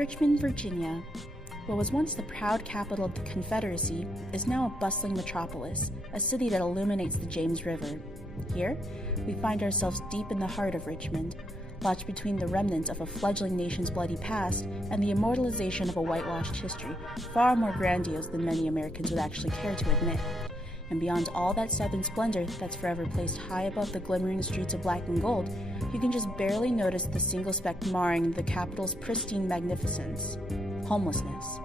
Richmond, Virginia. What was once the proud capital of the Confederacy is now a bustling metropolis, a city that illuminates the James River. Here, we find ourselves deep in the heart of Richmond, lodged between the remnants of a fledgling nation's bloody past and the immortalization of a whitewashed history, far more grandiose than many Americans would actually care to admit. And beyond all that southern splendor that's forever placed high above the glimmering streets of black and gold, you can just barely notice the single speck marring the capital's pristine magnificence: homelessness.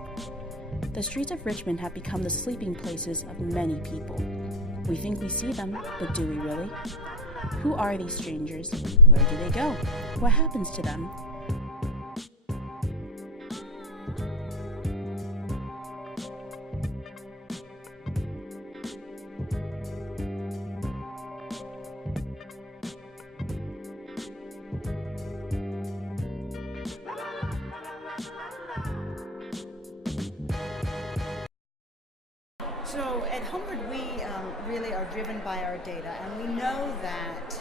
The streets of Richmond have become the sleeping places of many people. We think we see them, but do we really? Who are these strangers? Where do they go? What happens to them? So at Homeward, we really are driven by our data, and we know that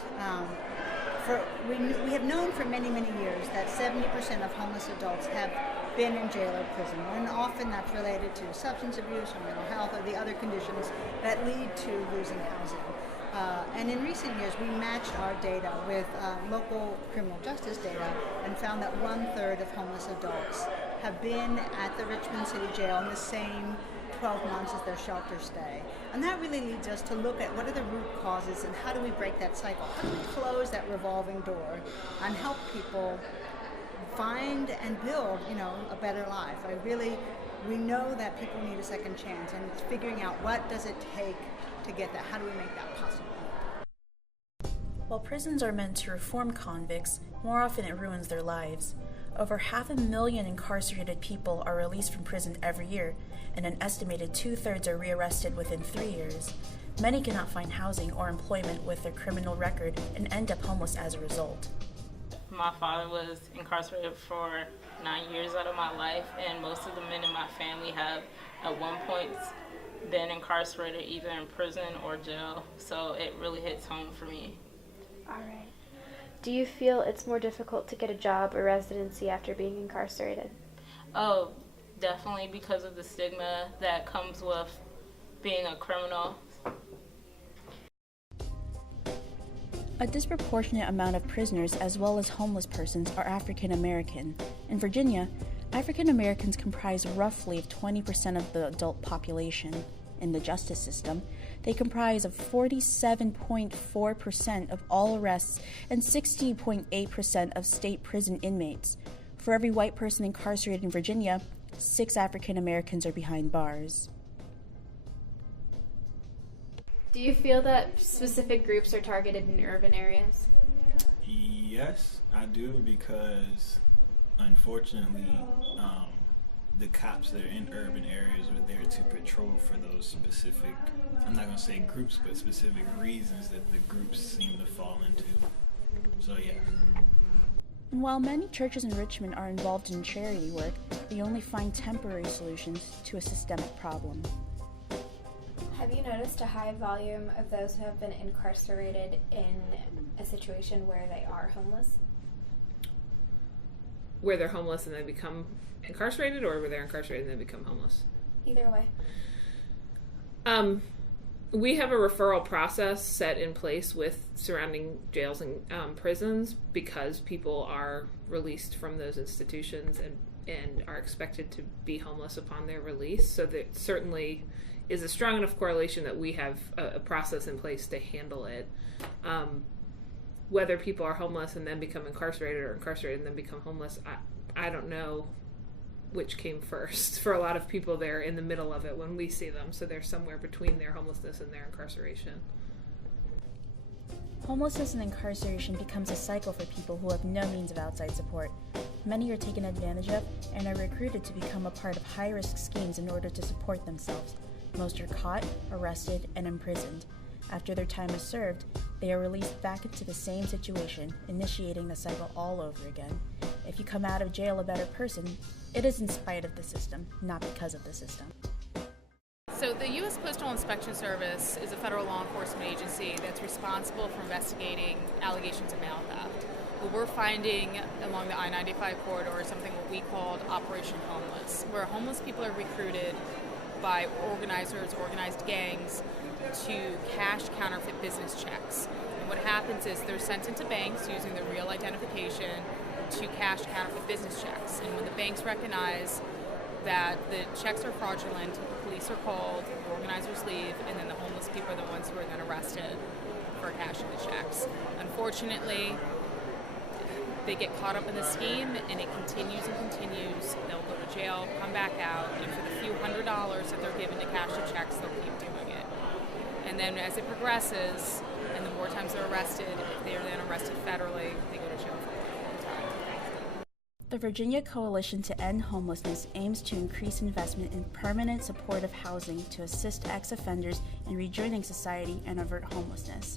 we have known for many, many years that 70% of homeless adults have been in jail or prison, and often that's related to substance abuse or mental health or the other conditions that lead to losing housing. And in recent years, we matched our data with local criminal justice data and found that 1/3 of homeless adults have been at the Richmond City Jail in the same 12 months as their shelter stay. And that really leads us to look at what are the root causes and how do we break that cycle? How do we close that revolving door and help people find and build, a better life? We know that people need a second chance, and it's figuring out what does it take to get that? How do we make that possible? While prisons are meant to reform convicts, more often it ruins their lives. Over 500,000 incarcerated people are released from prison every year, and an estimated 2/3 are rearrested within 3 years. Many cannot find housing or employment with their criminal record and end up homeless as a result. My father was incarcerated for 9 years out of my life, and most of the men in my family have at one point been incarcerated either in prison or jail, so it really hits home for me. All right. Do you feel it's more difficult to get a job or residency after being incarcerated? Oh, definitely, because of the stigma that comes with being a criminal. A disproportionate amount of prisoners as well as homeless persons are African American. In Virginia, African Americans comprise roughly 20% of the adult population. In the justice system, they comprise of 47.4% of all arrests and 60.8% of state prison inmates. For every white person incarcerated in Virginia, 6 African Americans are behind bars. Do you feel that specific groups are targeted in urban areas? Yes, I do, because unfortunately, the cops that are in urban areas are there to patrol for those specific, I'm not going to say groups, but specific reasons that the groups seem to fall into. So, yeah. And while many churches in Richmond are involved in charity work, they only find temporary solutions to a systemic problem. Have you noticed a high volume of those who have been incarcerated in a situation where they are homeless? Where they're homeless and they become incarcerated, or where they're incarcerated and they become homeless? Either way. We have a referral process set in place with surrounding jails and prisons, because people are released from those institutions and are expected to be homeless upon their release. So that certainly is a strong enough correlation that we have a process in place to handle it. Whether people are homeless and then become incarcerated, or incarcerated and then become homeless, I don't know which came first. For a lot of people, they're in the middle of it when we see them, so they're somewhere between their homelessness and their incarceration. Homelessness and incarceration becomes a cycle for people who have no means of outside support. Many are taken advantage of and are recruited to become a part of high-risk schemes in order to support themselves. Most are caught, arrested, and imprisoned. After their time is served, they are released back into the same situation, initiating the cycle all over again. If you come out of jail a better person, it is in spite of the system, not because of the system. So the U.S. Postal Inspection Service is a federal law enforcement agency that's responsible for investigating allegations of mail theft. what we're finding along the I-95 corridor is something what we called Operation Homeless, where homeless people are recruited by organizers, organized gangs, to cash counterfeit business checks. And what happens is they're sent into banks using their real identification to cash counterfeit business checks. And when the banks recognize that the checks are fraudulent, the police are called, the organizers leave, and then the homeless people are the ones who are then arrested for cashing the checks. Unfortunately, they get caught up in the scheme, and it continues and continues. They'll go to jail, come back out, and for the few $100s that they're given to cash the checks, they'll keep doing it. And then as it progresses, and the more times they're arrested, if they are then arrested federally, they go to jail for a long time. The Virginia Coalition to End Homelessness aims to increase investment in permanent supportive housing to assist ex-offenders in rejoining society and avert homelessness.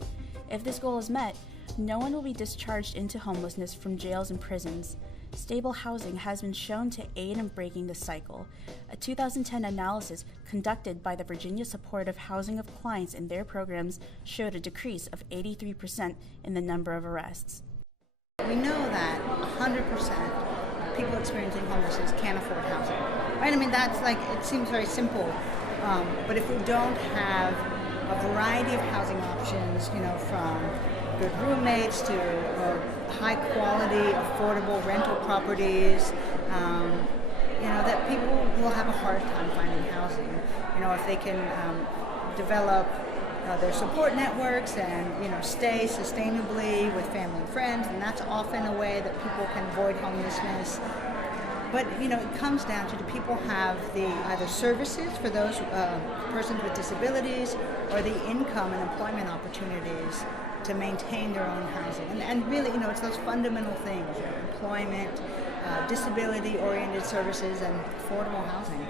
If this goal is met, no one will be discharged into homelessness from jails and prisons. Stable housing has been shown to aid in breaking the cycle. A 2010 analysis conducted by the Virginia Supportive Housing of Clients in their programs showed a decrease of 83% in the number of arrests. We know that 100% of people experiencing homelessness can't afford housing, right? I mean, that's like, it seems very simple, but if we don't have a variety of housing options, from good roommates to high quality, affordable rental properties, that people will have a hard time finding housing. If they can develop their support networks and stay sustainably with family and friends, and that's often a way that people can avoid homelessness. But it comes down to, do people have the either services for those persons with disabilities, or the income and employment opportunities to maintain their own housing? And really, it's those fundamental things: employment, disability-oriented services, and affordable housing.